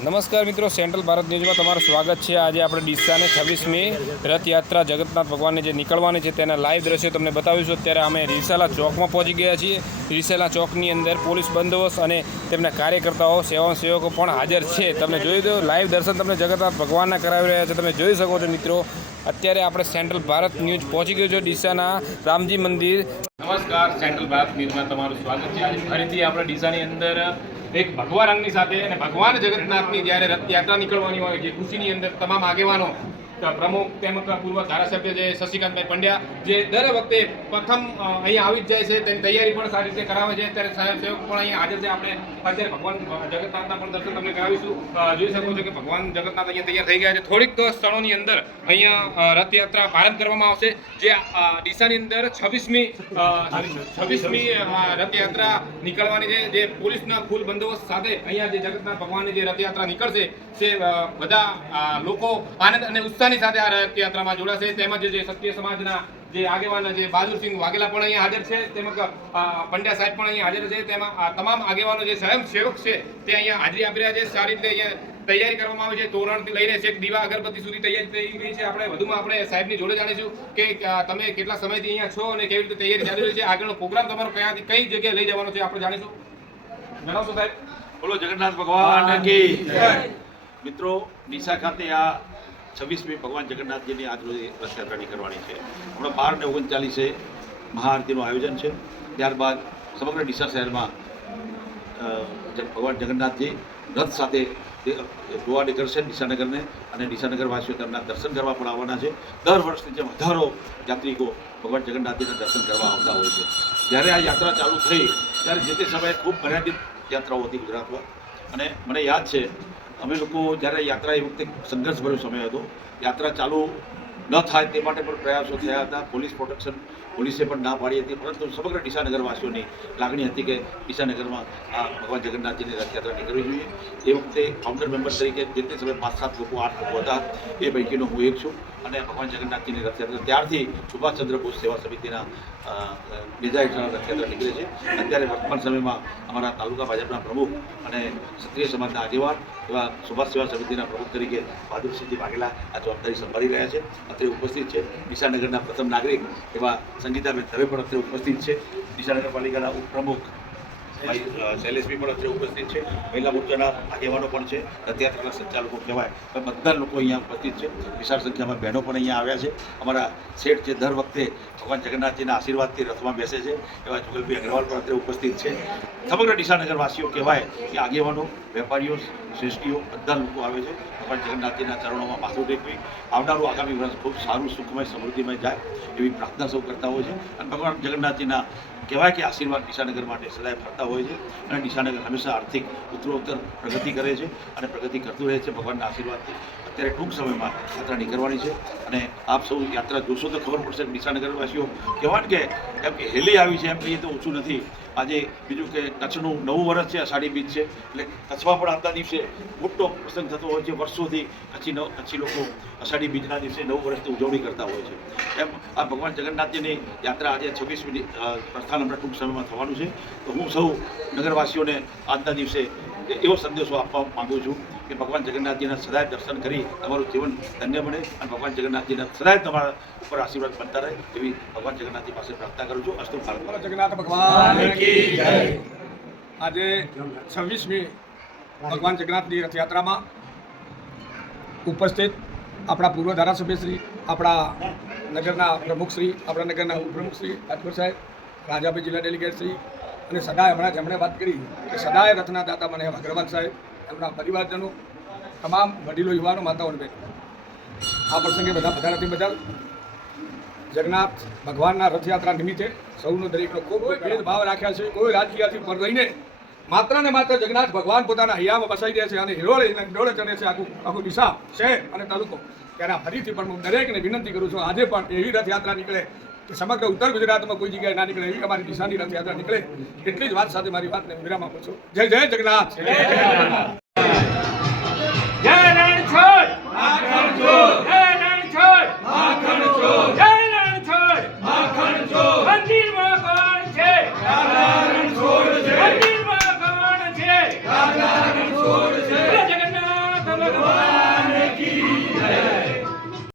નમસ્કાર મિત્રો, સેન્ટ્રલ ભારત ન્યૂઝમાં તમારું સ્વાગત છે। આજે આપણે ડીસાને 26મી રથયાત્રા જગન્નાથ ભગવાનની જે નીકળવાની છે તેના લાઈવ દ્રશ્યો તમને બતાવીશું। અત્યારે અમે રીસાલા ચોકમાં પહોંચી ગયા છીએ। રીસાલા ચોકની અંદર પોલીસ બંદોબસ્ત અને તેમના કાર્યકર્તાઓ સેવકો પણ હાજર છે। તમે જોઈ દો, લાઈવ દર્શન તમને જગન્નાથ ભગવાનના કરાવી રહ્યા છે। તમે જોઈ શકો છો મિત્રો, અત્યારે આપણે સેન્ટ્રલ ભારત ન્યૂઝ પહોંચી ગયો છો ડીસાના રામજી મંદિર। નમસ્કાર, સેન્ટ્રલ ભારત ન્યૂઝમાં તમારું સ્વાગત છે। આજે ફરીથી આપણે ડીસાની અંદર એક ભગવા રંગની સાથે અને ભગવાન જગન્નાથની જ્યારે રથયાત્રા નીકળવાની હોય જે ખુશીની અંદર તમામ આગેવાનો પ્રમુખ તેમજ પૂર્વ ધારાસભ્ય જે શશિકાંતભાઈ પંડ્યા જે દર વખતે પ્રથમ અહીંયા આવી જ જાય છે, તેની તૈયારી પણ સારી રીતે કરાવે છે। ત્યારે સ્વયંસેવક પણ અહીંયા હાજર છે। આપણે અત્યારે ભગવાન જગન્નાથના પણ દર્શન તમને કરાવીશું। જોઈ શકો છો કે ભગવાન જગન્નાથ અહીંયા તૈયાર થઈ ગયા છે। થોડીક ક્ષણોની અંદર અહીંયા રથયાત્રા પ્રારંભ કરવામાં આવશે, જે ડીસાની અંદર 26મી રથયાત્રા નીકળવાની છે। જે પોલીસના ફૂલ બંદોબસ્ત સાથે અહીંયા જે જગન્નાથ ભગવાનની જે રથયાત્રા નીકળશે તે બધા લોકો આનંદ અને ઉત્સાહની સાથે આ રથયાત્રામાં જોડાશે। તેમજ જે ક્ષત્રિય સમાજના જે આગેવાન જે બહાદુરસિંહ વાઘેલા પણ અહીંયા હાજર છે, તેમજ પંડ્યા સાહેબ પણ અહીંયા હાજર છે। તેમાં તમામ આગેવાનો જે સ્વયંસેવક છે તે અહીંયા હાજરી આપી રહ્યા છે। સારી રીતે અહીંયા તૈયારી કરવામાં આવે છે। તોરણથી લઈને છેક દીવા અગરબત્તી સુધી તૈયારી થઈ ગઈ છે। આપણે વધુમાં આપણે સાહેબની જોડે જાણીશું કે તમે કેટલા સમયથી અહીંયા છો અને કેવી રીતે તૈયારી ચાલી રહી છે, આગળનો પ્રોગ્રામ તમારો કઈ જગ્યાએ લઈ જવાનો છે આપણે જાણીશું। જણાવશો સાહેબ? બોલો જગન્નાથ ભગવાન કી જય। મિત્રો, ડીસા ખાતે આ 26મી ભગવાન જગન્નાથજીની આજરોજ રથયાત્રા નીકળવાની છે। હમણાં 12 ને 39 મહાઆરતીનું આયોજન છે। ત્યારબાદ સમગ્ર ડીસા શહેરમાં ભગવાન જગન્નાથજી રથ સાથે જોવા નીકળશે ડીસાનગરને, અને ડીસાનગરવાસીઓ તેમના દર્શન કરવા પણ આવવાના છે। દર વર્ષની જેમ હજારો યાત્રિકો ભગવાન જગન્નાથજીના દર્શન કરવા આવતા હોય છે। જ્યારે આ યાત્રા ચાલુ થઈ ત્યારે જે તે સમયે ખૂબ મર્યાદિત યાત્રાઓ હતી ગુજરાતમાં, અને મને યાદ છે અમે લોકો જ્યારે યાત્રા એ વખતે સંઘર્ષભર્યો સમય હતો, યાત્રા ચાલુ ન થાય તે માટે પણ પ્રયાસો થયા હતા। પોલીસે પણ ના પાડી હતી, પરંતુ સમગ્ર ડીસાનગરવાસીઓની લાગણી હતી કે ડીસાનગરમાં આ ભગવાન જગન્નાથજીની રથયાત્રા નીકળવી જોઈએ। એ વખતે ફાઉન્ડર મેમ્બર તરીકે જે તે સમયે 5-7 લોકો 8 લોકો હતા, એ પૈકીનો હું એક છું। અને ભગવાન જગન્નાથજીની રથયાત્રા ત્યારથી સુભાષચંદ્ર બોઝ સેવા સમિતિના નેજા હેઠળ રથયાત્રા નીકળે છે। અત્યારે વર્તમાન સમયમાં અમારા તાલુકા ભાજપના પ્રમુખ અને ક્ષત્રિય સમાજના આગેવાન એવા સુભાષ સેવા સમિતિના પ્રમુખ તરીકે બહાદુરસિંહજી વાઘેલા આ જવાબદારી સંભાળી રહ્યા છે, અત્યારે ઉપસ્થિત છે। ડીસાનગરના પ્રથમ નાગરિક એવા સંગીતાબેન દવે પણ અત્યારે ઉપસ્થિત છે। ડીસા નગરપાલિકાના ઉપપ્રમુખ ભાઈ શૈલેષભાઈ પણ અત્યારે ઉપસ્થિત છે। મહિલા મોરચાના આગેવાનો પણ છે, રથયાત્રાના સંચાલકો કહેવાય, બધા લોકો અહીંયા ઉપસ્થિત છે। વિશાળ સંખ્યામાં બહેનો પણ અહીંયા આવ્યા છે। અમારા શેઠ જે દર વખતે ભગવાન જગન્નાથજીના આશીર્વાદથી રથમાં બેસે છે એવા જુગલભાઈ અગ્રવાલ પણ અત્યારે ઉપસ્થિત છે। સમગ્ર ડીસાનગરવાસીઓ કહેવાય કે આગેવાનો, વેપારીઓ, શ્રેષ્ઠીઓ બધા લોકો આવે છે ભગવાન જગન્નાથજીના ચરણોમાં માથું ટેકવી, આવનારું આગામી વર્ષ ખૂબ સારું, સુખમય, સમૃદ્ધિમય જાય એવી પ્રાર્થના સૌ કરતા હોય છે। અને ભગવાન જગન્નાથજીના કહેવાય કે આશીર્વાદ ડીસાનગર માટે સદાય ફરતા હોય છે, અને ડીસાનગર હંમેશા આર્થિક ઉત્તરોત્તર પ્રગતિ કરે છે અને પ્રગતિ કરતું રહે છે ભગવાનના આશીર્વાદથી। અત્યારે ટૂંક સમયમાં યાત્રા નીકળવાની છે, અને આપ સૌ યાત્રા જોશો તો ખબર પડશે કે ડીસાનગરવાસીઓ કહેવાય કે એમ કે હેલી આવી છે એમ કહીએ તો ઓછું નથી। આજે બીજું કે કચ્છનું નવું વર્ષ છે, અષાઢી બીજ છે, એટલે કચ્છમાં પણ આવતા દિવસે મોટો પ્રસંગ થતો હોય છે। વર્ષોથી કચ્છી લોકો અષાઢી બીજના દિવસે નવું વર્ષની ઉજવણી કરતા હોય છે। એમ આ ભગવાન જગન્નાથજીની યાત્રા આજે 26મી પ્રસ્થાન હમણાં ટૂંક સમયમાં થવાનું છે। તો હું સૌ નગરવાસીઓને આજના દિવસે એવો સંદેશો આપવા માગું છું કે ભગવાન જગન્નાથજીના સદાય દર્શન કરી તમારું જીવન ધન્ય બને, અને ભગવાન જગન્નાથજીના સદાય તમારા ઉપર આશીર્વાદ બનતા રહે એવી ભગવાન જગન્નાથજી પાસે પ્રાર્થના કરું છું। અસ્તુ ભારત જગન્નાથ ભગવાન કી જય। આજે 26મી ભગવાન જગન્નાથની રથયાત્રામાં ઉપસ્થિત આપણા પૂર્વ ધારાસભ્યશ્રી, આપણા નગરના પ્રમુખશ્રી, આપણા નગરના ઉપપ્રમુખશ્રી રાજકોટ સાહેબ, રાજાભાઈ જિલ્લા ડેલિગેટશ્રી, અને સદાય હમણાં જેમણે વાત કરી કે સદાય રથના દાતા મને અગ્રવાલ સાહેબ, એમના પરિવારજનો, તમામ વડીલો, યુવાનો, માતાઓ અને બહેનો, આ પ્રસંગે બધા નથી બદલ જગન્નાથ ભગવાનના રથયાત્રા નિમિત્તે સૌનો દરેકનો ખૂબ ભેદભાવ રાખ્યા છે। કોઈ રાજકીયથી પર રહીને માત્ર ને માત્ર જગન્નાથ ભગવાન પોતાના હૈયામાં બસાઈ દે છે અને હિરોળે ચડે છે આખું દિશા, શહેર અને તાલુકો। ત્યારે ફરીથી પણ હું દરેકને વિનંતી કરું છું, આજે પણ એવી રથયાત્રા નીકળે કે સમગ્ર ઉત્તર ગુજરાતમાં કોઈ જગ્યાએ ના નીકળે એવી અમારી દિશાની રથયાત્રા નીકળે। એટલી જ વાત સાથે મારી વાતને વિરામ આપું છું। જય જય જગન્નાથ।